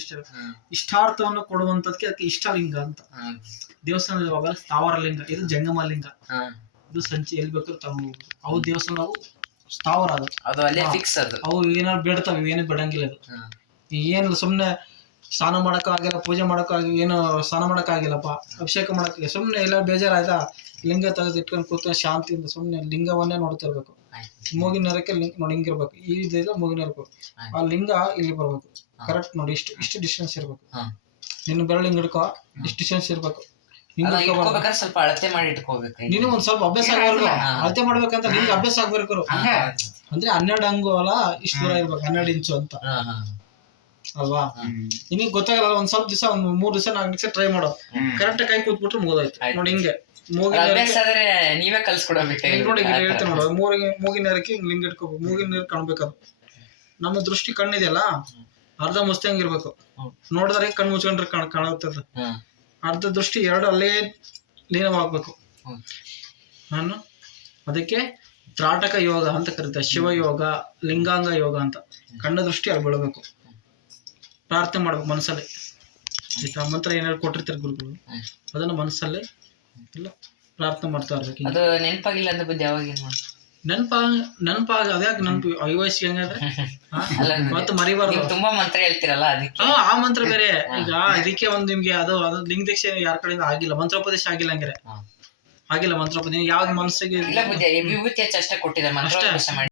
ಇಷ್ಟ ಇಷ್ಟಾರ್ಥವನ್ನು ಕೊಡುವಂತದಕ್ಕೆ ಅದಕ್ಕೆ ಇಷ್ಟಲಿಂಗ ಅಂತ. ದೇವಸ್ಥಾನದಲ್ಲಿ ಇವಾಗ ಸ್ಥಾವರ ಲಿಂಗ, ಇದು ಜಂಗಮ ಲಿಂಗ, ಇದು ಸಂಚಿ ಎಲ್ಲಿ ಬೇಕಾದ್ರೂ ತಗೊಂಡು ಅವು ದೇವಸ್ಥಾನ ಅವು ಸ್ಥಾವರ ಅದು ಅಲ್ಲೇ ಫಿಕ್ಸ್ ಅದು. ಅವು ಏನಾದ್ರು ಬೇಡ್ತಾವ, ಏನು ಬಿಡಂಗಿಲ್ಲ ಅದು. ಏನು ಸುಮ್ನೆ ಸ್ನಾನ ಮಾಡಕ್ ಆಗಿಲ್ಲ, ಪೂಜೆ ಮಾಡಕ್ ಆಗಿ, ಏನು ಸ್ನಾನ ಮಾಡಕ್ ಆಗಿಲ್ಲಪ್ಪ, ಅಭಿಷೇಕ ಮಾಡಕ್, ಸುಮ್ನೆ ಎಲ್ಲ ಬೇಜಾರಾಯ್ತಾ ಲಿಂಗ ತೆಗೆದು ಇಟ್ಕೊಂಡು ಕೂತ್ಕೊಂಡು ಶಾಂತಿಯಿಂದ ಸುಮ್ನೆ ಲಿಂಗವನ್ನೇ ನೋಡ್ತಿರ್ಬೇಕು. ಮೂಗಿನ ನೆರಕ್ಕೆ ನೋಡಿ ಹಿಂಗಿರ್ಬೇಕು, ಈ ಮೂಗಿನ ಇರ್ಬೇಕು, ಆ ಲಿಂಗ ಇಲ್ಲಿ ಬರ್ಬೇಕು ಕರೆಕ್ಟ್ ನೋಡಿ. ಇಷ್ಟು ಡಿಸ್ಟೆನ್ಸ್ ಇರ್ಬೇಕು, ನಿನ್ನ ಬೆರಳು ಹಿಂಗ್ ಹಿಡ್ಕೋ, ಇಷ್ಟು ಡಿಸ್ಟೆನ್ಸ್ ಇರ್ಬೇಕು. ಸ್ವಲ್ಪ ಅಳತೆ ಮಾಡಿ ಇಟ್ಕೋಬೇಕು. ನೀನು ಒಂದ್ ಸ್ವಲ್ಪ ಅಭ್ಯಾಸ ಆಗ್ಬೇಕು, ಅಳತೆ ಮಾಡ್ಬೇಕಂತ ನಿಮ್ಗೆ ಅಭ್ಯಾಸ ಆಗ್ಬೇಕು. ಅಂದ್ರೆ 12 ಅಂಗುಲ ಇಷ್ಟು ದೂರ ಇರ್ಬೇಕು, 12 ಇಂಚು ಅಂತ ಅಲ್ವಾ. ನಿನಗೆ ಗೊತ್ತಾಗಲ್ಲ, ಒಂದ್ ಸ್ವಲ್ಪ ದಿವಸ, ಒಂದ್ 3 ದಿವಸ 4 ದಿವಸ ಟ್ರೈ ಮಾಡೋ, ಕರೆಕ್ಟ್ ಕೈ ಕೂತ್ಬಿಟ್ರೆ ಮುಗೋದಾಯ್ತು ನೋಡಿ. ಹಿಂಗೆ ನೀವೇ ಕಲ್ಸ್ಕೊಡ್ಬೇಕು ನೋಡಿ, ಹೇಳ್ತೀನಿ ನೋಡು, ಮೂಗಿನ ನೆರಕ್ಕೆ ಹಿಂಗ್ ಲಿಂಗ ಇಟ್ಕೋಬೇಕು, ಮೂಗಿನ ನೆರಕ್ಕೆ ಕಾಣ್ಬೇಕದು. ನಮ್ಮ ದೃಷ್ಟಿ ಕಣ್ಣಿದೆಯಲ್ಲ ಅರ್ಧ ಮುಚ್ದಂಗಿರ್ಬೇಕು, ನೋಡಿದ್ರೆ ಕಣ್ಣು ಮುಚ್ಕೊಂಡ್ರೆ ಕಾಣುತ್ತದ. ಅರ್ಧ ದೃಷ್ಟಿ 2 ಅಲ್ಲೇ ಲೀನವಾಗ್ಬೇಕು. ನಾನು ಅದಕ್ಕೆ ತ್ರಾಟಕ ಯೋಗ ಅಂತ ಕರೀತಾರೆ, ಶಿವಯೋಗ, ಲಿಂಗಾಂಗ ಯೋಗ ಅಂತ. ಕಣ್ಣ ದೃಷ್ಟಿ ಅಲ್ಲಿ ಬೀಳಬೇಕು, ಪ್ರಾರ್ಥನೆ ಮಾಡ್ಬೇಕು ಮನಸ್ಸಲ್ಲಿ. ಆಯ್ತಾ, ಮಂತ್ರ ಏನಾದ್ರು ಕೊಟ್ಟಿರ್ತಾರೆ ಗುರುಗಳು, ಅದನ್ನ ಮನಸ್ಸಲ್ಲೇ ಇಲ್ಲ ಪ್ರಾರ್ಥನೆ ಮಾಡ್ತಾ ಇರ್ಬೇಕು. ಅದು ನೆನಪಾಗಿಲ್ಲ ಅಂತ ಬುದ್ಧಿ ಯಾವಾಗ ನೆನಪಾಗ ಅದ್ಯಾಕೆ ನೆನಪು ಈ ವಯಸ್ಸಿಗೆ ಹೆಂಗಾದ್ರೆ ಮತ್ತೆ ಮರಿಬಾರ್ದು. ತುಂಬಾ ಮಂತ್ರ ಹೇಳ್ತಿರಲ್ಲ ಅದಕ್ಕೆ. ಆ ಮಂತ್ರ ಬೇರೆ. ಈಗ ಇದಕ್ಕೆ ಒಂದು ನಿಮ್ಗೆ ಅದು ಲಿಂಗ ದೀಕ್ಷೆ ಯಾರ ಕಡೆಯಿಂದ ಆಗಿಲ್ಲ, ಮಂತ್ರೋಪದೇಶ ಆಗಿಲ್ಲ ಹಂಗಾರೆ ಆಗಿಲ್ಲ ಮಂತ್ರೋಪದೇಶ ಯಾವ್ದು ಮನಸ್ಸಿಗೆ ವಿಭೂತಿ ಅಷ್ಟೇ ಕೊಟ್ಟಿದೆ ಮಂತ್ರೋಪದೇಶ ಮಾಡಿ.